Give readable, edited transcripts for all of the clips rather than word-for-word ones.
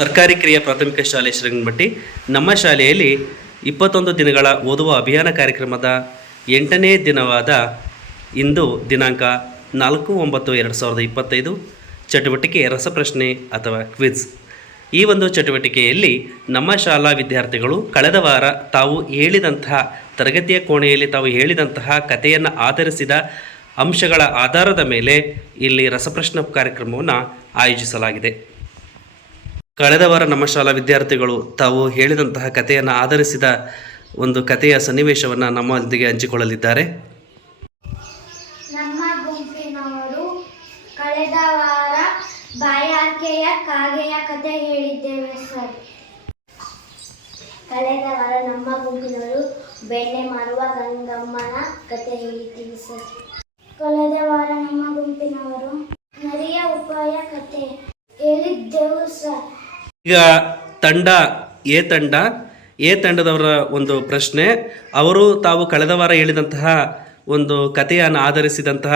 ಸರ್ಕಾರಿ ಕಿರಿಯ ಪ್ರಾಥಮಿಕ ಶಾಲೆ ಶ್ರೀರಂಗಪಟ್ಟಿ. ನಮ್ಮ ಶಾಲೆಯಲ್ಲಿ 21 ದಿನಗಳ ಓದುವ ಅಭಿಯಾನ ಕಾರ್ಯಕ್ರಮದ 8ನೇ ದಿನವಾದ ಇಂದು ದಿನಾಂಕ 4/9/2025 ಚಟುವಟಿಕೆ ರಸಪ್ರಶ್ನೆ ಅಥವಾ ಕ್ವಿಜ್. ಈ ಒಂದು ಚಟುವಟಿಕೆಯಲ್ಲಿ ನಮ್ಮ ಶಾಲಾ ವಿದ್ಯಾರ್ಥಿಗಳು ಕಳೆದ ವಾರ ತಾವು ಹೇಳಿದಂತಹ ತರಗತಿಯ ಕೋಣೆಯಲ್ಲಿ ತಾವು ಹೇಳಿದಂತಹ ಕಥೆಯನ್ನು ಆಧರಿಸಿದ ಅಂಶಗಳ ಆಧಾರದ ಮೇಲೆ ಇಲ್ಲಿ ರಸಪ್ರಶ್ನೆ ಕಾರ್ಯಕ್ರಮವನ್ನು ಆಯೋಜಿಸಲಾಗಿದೆ. ಕಳೆದ ವಾರ ನಮ್ಮ ಶಾಲಾ ವಿದ್ಯಾರ್ಥಿಗಳು ತಾವು ಹೇಳಿದಂತಹ ಕಥೆಯನ್ನು ಆಧರಿಸಿದ ಒಂದು ಕಥೆಯ ಸನ್ನಿವೇಶವನ್ನು ನಮ್ಮೊಂದಿಗೆ ಹಂಚಿಕೊಳ್ಳಲಿದ್ದಾರೆ. ನಮ್ಮ ಗುಂಪಿನವರು ಕಳೆದ ವಾರ ಬಾಯಾರಿಕೆಯ ಕಾಗೆಯ ಕಥೆ ಹೇಳಿದ್ದೇವೆ ಸರ್. ಕಳೆದ ವಾರ ನಮ್ಮ ಗುಂಪಿನವರು ಬೆಣ್ಣೆ ಮಾರುವ ಗಂಗಮ್ಮನ ಕಥೆ ಹೇಳಿದ್ದೀವಿ ಸರ್. ಕಳೆದ ವಾರ ನಮ್ಮ ಗುಂಪಿನವರು ನರಿಯ ಉಪಾಯ ಕಥೆ ಹೇಳಿದ್ದೆವು ಸರ್. ಈಗ ಎ ತಂಡದವರ ಒಂದು ಪ್ರಶ್ನೆ, ಅವರು ತಾವು ಕಳೆದ ವಾರ ಹೇಳಿದಂತಹ ಒಂದು ಕಥೆಯನ್ನು ಆಧರಿಸಿದಂತಹ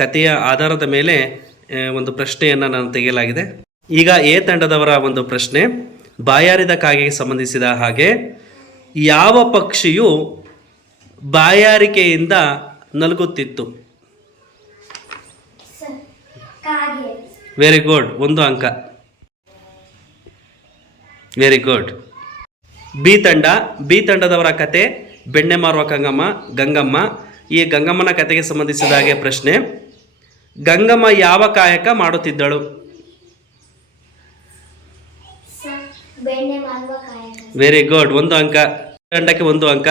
ಕಥೆಯ ಆಧಾರದ ಮೇಲೆ ಒಂದು ಪ್ರಶ್ನೆಯನ್ನು ನಾನು ತೆಗೆಯಲಾಗಿದೆ. ಈಗ ಎ ತಂಡದವರ ಒಂದು ಪ್ರಶ್ನೆ, ಬಾಯಾರಿದ ಕಾಗೆಗೆ ಸಂಬಂಧಿಸಿದ ಹಾಗೆ ಯಾವ ಪಕ್ಷಿಯು ಬಾಯಾರಿಕೆಯಿಂದ ನಲುಗುತ್ತಿತ್ತು? ವೆರಿ ಗುಡ್, 1 ಅಂಕ. Very good. ಬಿ ತಂಡದವರ ಕತೆ ಬೆಣ್ಣೆ ಮಾರುವ ಗಂಗಮ್ಮ. ಈ ಗಂಗಮ್ಮನ ಕತೆಗೆ ಸಂಬಂಧಿಸಿದ ಹಾಗೆ ಪ್ರಶ್ನೆ, ಗಂಗಮ್ಮ ಯಾವ ಕಾಯಕ ಮಾಡುತ್ತಿದ್ದಳು? ವೆರಿ ಗುಡ್, 1 ಅಂಕ. ತಂಡಕ್ಕೆ 1 ಅಂಕ.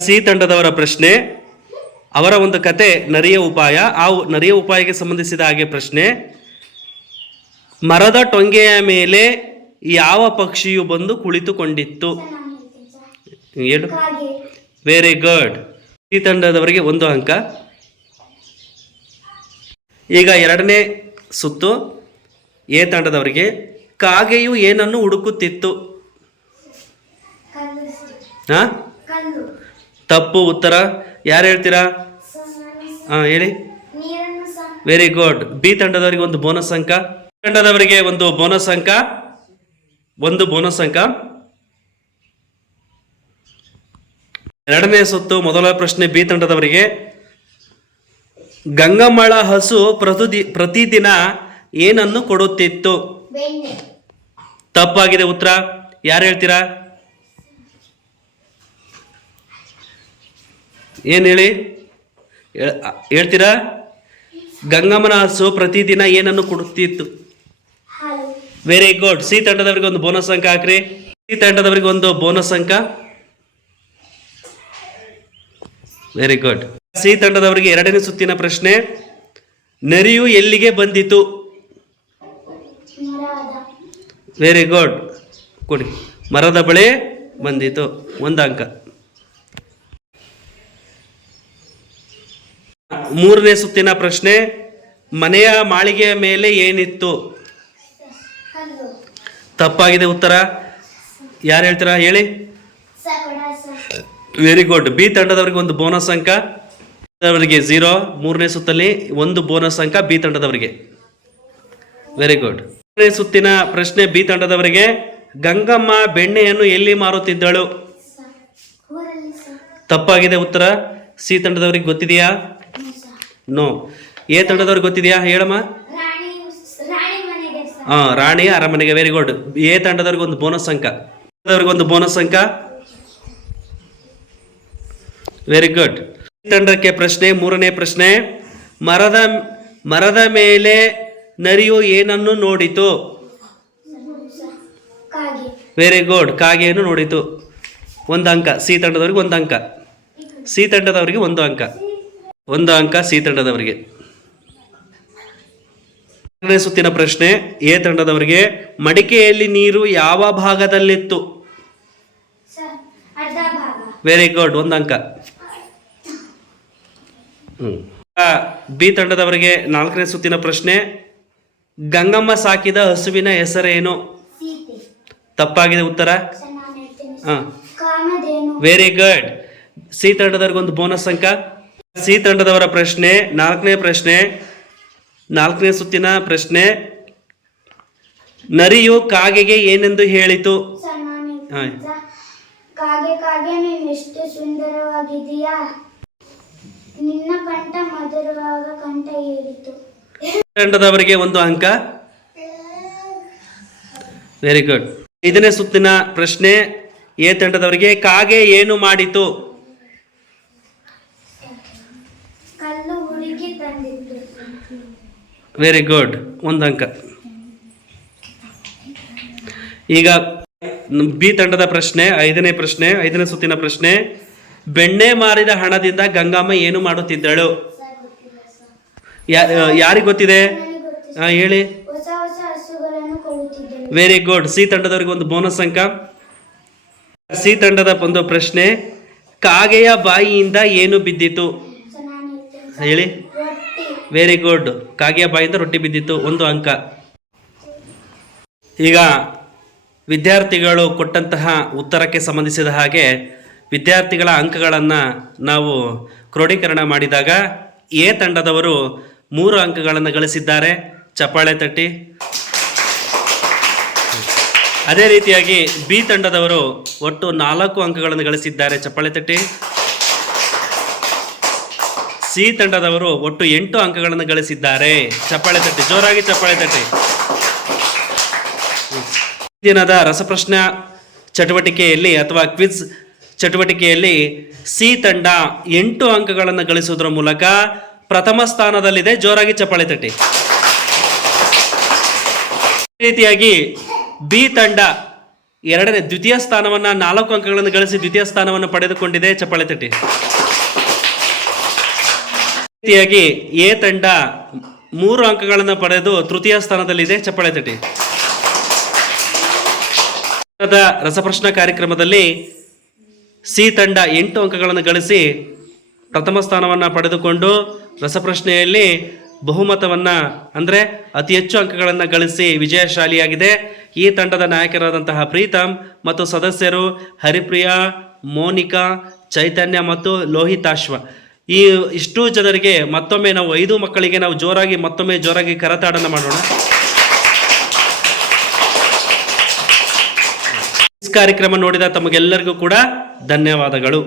ಸಿ ತಂಡದವರ ಪ್ರಶ್ನೆ, ಅವರ ಒಂದು ಕತೆ ನರಿಯ ಉಪಾಯ. ಆ ನರಿಯ ಉಪಾಯಕ್ಕೆ ಸಂಬಂಧಿಸಿದ ಹಾಗೆ ಪ್ರಶ್ನೆ, ಮರದ ಟೊಂಗೆಯ ಮೇಲೆ ಯಾವ ಪಕ್ಷಿಯು ಬಂದು ಕುಳಿತುಕೊಂಡಿತ್ತು? ಹೇಳು. Very good. ಈ ತಂಡದವರಿಗೆ 1 ಅಂಕ. ಈಗ 2ನೇ ಸುತ್ತು ಎ ತಂಡದವರಿಗೆ, ಕಾಗೆಯು ಏನನ್ನು ಹುಡುಕುತ್ತಿತ್ತು? ತಪ್ಪು ಉತ್ತರ. ಯಾರು ಹೇಳ್ತೀರಾ? ಹೇಳಿ. Very good. ಬಿ ತಂಡದವರಿಗೆ 1 ಬೋನಸ್ ಅಂಕ. ತಂಡದವರಿಗೆ 1 ಬೋನಸ್ ಅಂಕ. 1 ಬೋನಸ್ ಅಂಕ. 2ನೇ ಸುತ್ತು ಮೊದಲ ಪ್ರಶ್ನೆ ಬಿ ತಂಡದವರಿಗೆ, ಗಂಗಮ್ಮಳ ಹಸು ಪ್ರತಿದಿನ ಏನನ್ನು ಕೊಡುತ್ತಿತ್ತು? ತಪ್ಪಾಗಿದೆ ಉತ್ತರ. ಯಾರು ಹೇಳ್ತೀರಾ? ಏನು ಹೇಳಿ, ಹೇಳ್ತೀರಾ? ಗಂಗಮ್ಮನ ಹಸು ಪ್ರತಿದಿನ ಏನನ್ನು ಕೊಡುತ್ತಿತ್ತು? Very good. ಸಿ ತಂಡದವರಿಗೆ 1 ಬೋನಸ್ ಅಂಕ ಹಾಕ್ರಿ. ಸಿ ತಂಡದವರಿಗೆ 1 ಬೋನಸ್ ಅಂಕ. Very good. ಸಿ ತಂಡದವರಿಗೆ 2ನೇ ಸುತ್ತಿನ ಪ್ರಶ್ನೆ, ನರಿಯು ಎಲ್ಲಿಗೆ ಬಂದಿತು? Very good. ಕೊಡಿ. ಮರದ ಬಳಿ ಬಂದಿತು. 1 ಅಂಕ. 3ನೇ ಸುತ್ತಿನ ಪ್ರಶ್ನೆ, ಮನೆಯ ಮಾಳಿಗೆಯ ಮೇಲೆ ಏನಿತ್ತು? ತಪ್ಪಾಗಿದೆ ಉತ್ತರ. ಯಾರು ಹೇಳ್ತೀರಾ? ಹೇಳಿ. Very good. ಬಿ ತಂಡದವರಿಗೆ 1 ಬೋನಸ್ ಅಂಕ. ಅವರಿಗೆ 0. 3ನೇ ಸುತ್ತಲ್ಲಿ 1 ಬೋನಸ್ ಅಂಕ ಬಿ ತಂಡದವರಿಗೆ. Very good. 3ನೇ ಸುತ್ತಿನ ಪ್ರಶ್ನೆ ಬಿ ತಂಡದವರಿಗೆ, ಗಂಗಮ್ಮ ಬೆಣ್ಣೆಯನ್ನು ಎಲ್ಲಿ ಮಾರುತ್ತಿದ್ದಳು? ತಪ್ಪಾಗಿದೆ ಉತ್ತರ. ಸಿ ತಂಡದವರಿಗೆ ಗೊತ್ತಿದೆಯಾ? ನೋ. ಎ ತಂಡದವ್ರಿಗೆ ಗೊತ್ತಿದೆಯಾ? ಹೇಳಮ್ಮ. ರಾಣಿಯ ಅರಮನೆಗೆ. Very good. ಎ ತಂಡದವ್ರಿಗೆ 1 ಬೋನಸ್ ಅಂಕ. 1 ಬೋನಸ್ ಅಂಕ. Very good. ತಂಡಕ್ಕೆ ಪ್ರಶ್ನೆ 3ನೇ ಪ್ರಶ್ನೆ, ಮರದ ಮೇಲೆ ನರಿಯು ಏನನ್ನು ನೋಡಿತು? Very good. ಕಾಗೆಯನ್ನು ನೋಡಿತು. 1 ಅಂಕ. ಸಿ ತಂಡದವರಿಗೆ 1 ಅಂಕ. ಸಿ ತಂಡದವರಿಗೆ 1 ಅಂಕ. 1 ಅಂಕ ಸಿ ತಂಡದವರಿಗೆ. 2ನೇ ಸುತ್ತಿನ ಪ್ರಶ್ನೆ ಎ ತಂಡದವರಿಗೆ, ಮಡಿಕೆಯಲ್ಲಿ ನೀರು ಯಾವ ಭಾಗದಲ್ಲಿತ್ತು? Very good. 1 ಅಂಕ. ಬಿ ತಂಡದವರಿಗೆ 4ನೇ ಸುತ್ತಿನ ಪ್ರಶ್ನೆ, ಗಂಗಮ್ಮ ಸಾಕಿದ ಹಸುವಿನ ಹೆಸರೇನು? ತಪ್ಪಾಗಿದೆ ಉತ್ತರ. Very good. ಸಿ ತಂಡದವ್ರಿಗೆ 1 ಬೋನಸ್ ಅಂಕ. ಸಿ ತಂಡದವರ ಪ್ರಶ್ನೆ 4ನೇ ಸುತ್ತಿನ ಪ್ರಶ್ನೆ, ನರಿಯು ಕಾಗೆಗೆ ಏನೆಂದು ಹೇಳಿತು? ಸರ್ ನಾನು ಹಾ. ಹೇಳ್ತೀನಿ ಸರ್. ಕಾಗೆ ಕಾಗೆ ನೀನು ಎಷ್ಟು ಸುಂದರವಾಗಿದೀಯಾ, ನಿನ್ನ ಕಂಠ ಮಧುರವಾದ ಕಂಠ ಏರಿತು. ತಂಡದವರಿಗೆ 1 ಅಂಕ. Very good. 5ನೇ ಸುತ್ತಿನ ಪ್ರಶ್ನೆ ಎ ತಂಡದವರಿಗೆ. ಕಾಗೆ ಏನು ಮಾಡಿತು? ಕಲ್ಲು ಹುಡುಗಿ ತಂದಿತ್ತು. ವೆರಿ ಗುಡ್, 1 ಅಂಕ. ಈಗ ಬಿ ತಂಡದ ಪ್ರಶ್ನೆ, 5ನೇ ಪ್ರಶ್ನೆ, 5ನೇ ಸುತ್ತಿನ ಪ್ರಶ್ನೆ. ಬೆಣ್ಣೆ ಮಾರಿದ ಹಣದಿಂದ ಗಂಗಮ್ಮ ಏನು ಮಾಡುತ್ತಿದ್ದಳು? ಸರ್ ಗೊತ್ತಿಲ್ಲ ಸರ್. ಯಾರಿಗೆ ಗೊತ್ತಿದೆ? ನನಗೆ ಗೊತ್ತು ಸರ್. ಹೇಳಿ. ಹೊಸ ಹೊಸ ಹಸುಗಳನ್ನು ಕೊಳ್ಳುತ್ತಿದ್ದಳು. Very good. ಸಿ ತಂಡದವರಿಗೆ 1 ಬೋನಸ್ ಅಂಕ. ಸಿ ತಂಡದ ಒಂದು ಪ್ರಶ್ನೆ. ಕಾಗೆಯ ಬಾಯಿಯಿಂದ ಏನು ಬಿದ್ದಿತು? ಸರ್ ನಾನು ಹೇಳ್ತೇನೆ ಸರ್. ಹೇಳಿ. ರೊಟ್ಟಿ. Very good. ಕಾಗೆಯ ಬಾಯಿಯಿಂದ ರೊಟ್ಟಿ ಬಿದ್ದಿತ್ತು, 1 ಅಂಕ. ಈಗ ವಿದ್ಯಾರ್ಥಿಗಳು ಕೊಟ್ಟಂತಹ ಉತ್ತರಕ್ಕೆ ಸಂಬಂಧಿಸಿದ ಹಾಗೆ ವಿದ್ಯಾರ್ಥಿಗಳ ಅಂಕಗಳನ್ನು ನಾವು ಕ್ರೋಢೀಕರಣ ಮಾಡಿದಾಗ ಎ ತಂಡದವರು 3 ಅಂಕಗಳನ್ನು ಗಳಿಸಿದ್ದಾರೆ. ಚಪ್ಪಾಳೆ ತಟ್ಟಿ. ಅದೇ ರೀತಿಯಾಗಿ ಬಿ ತಂಡದವರು ಒಟ್ಟು 4 ಅಂಕಗಳನ್ನು ಗಳಿಸಿದ್ದಾರೆ. ಚಪ್ಪಾಳೆ ತಟ್ಟಿ. ಸಿ ತಂಡದವರು ಒಟ್ಟು 8 ಅಂಕಗಳನ್ನು ಗಳಿಸಿದ್ದಾರೆ. ಚಪ್ಪಾಳೆ ತಟ್ಟಿ, ಜೋರಾಗಿ ಚಪ್ಪಾಳೆ ತಟ್ಟಿ. ದಿನದ ರಸಪ್ರಶ್ನೆ ಚಟುವಟಿಕೆಯಲ್ಲಿ ಅಥವಾ ಕ್ವಿಜ್ ಚಟುವಟಿಕೆಯಲ್ಲಿ ಸಿ ತಂಡ 8 ಅಂಕಗಳನ್ನು ಗಳಿಸುವುದರ ಮೂಲಕ ಪ್ರಥಮ ಸ್ಥಾನದಲ್ಲಿದೆ. ಜೋರಾಗಿ ಚಪ್ಪಾಳೆ ತಟ್ಟಿ. ಈ ರೀತಿಯಾಗಿ ಬಿ ತಂಡ ದ್ವಿತೀಯ ಸ್ಥಾನವನ್ನು 4 ಅಂಕಗಳನ್ನು ಗಳಿಸಿ ದ್ವಿತೀಯ ಸ್ಥಾನವನ್ನು ಪಡೆದುಕೊಂಡಿದೆ. ಚಪ್ಪಾಳೆ ತಟ್ಟಿ. ರೀತಿಯಾಗಿ ಎ ತಂಡ 3 ಅಂಕಗಳನ್ನು ಪಡೆದು ತೃತೀಯ ಸ್ಥಾನದಲ್ಲಿದೆ. ಚಪ್ಪಾಳೆ ತಟ್ಟಿ. ರಸಪ್ರಶ್ನೆ ಕಾರ್ಯಕ್ರಮದಲ್ಲಿ ಸಿ ತಂಡ 8 ಅಂಕಗಳನ್ನು ಗಳಿಸಿ ಪ್ರಥಮ ಸ್ಥಾನವನ್ನು ಪಡೆದುಕೊಂಡು ರಸಪ್ರಶ್ನೆಯಲ್ಲಿ ಬಹುಮತವನ್ನು ಅಂದರೆ ಅತಿ ಹೆಚ್ಚು ಅಂಕಗಳನ್ನು ಗಳಿಸಿ ವಿಜಯಶಾಲಿಯಾಗಿದೆ. ಈ ತಂಡದ ನಾಯಕರಾದಂತಹ ಪ್ರೀತಮ್ ಮತ್ತು ಸದಸ್ಯರು ಹರಿಪ್ರಿಯಾ, ಮೋನಿಕಾ, ಚೈತನ್ಯ ಮತ್ತು ಲೋಹಿತಾಶ್ವ. ಇಷ್ಟು ಜನರಿಗೆ ಮತ್ತೊಮ್ಮೆ ನಾವು 5 ಮಕ್ಕಳಿಗೆ ನಾವು ಮತ್ತೊಮ್ಮೆ ಜೋರಾಗಿ ಕರತಾಡನ ಮಾಡೋಣ. ಕಾರ್ಯಕ್ರಮ ನೋಡಿದ ತಮಗೆಲ್ಲರಿಗೂ ಕೂಡ ಧನ್ಯವಾದಗಳು.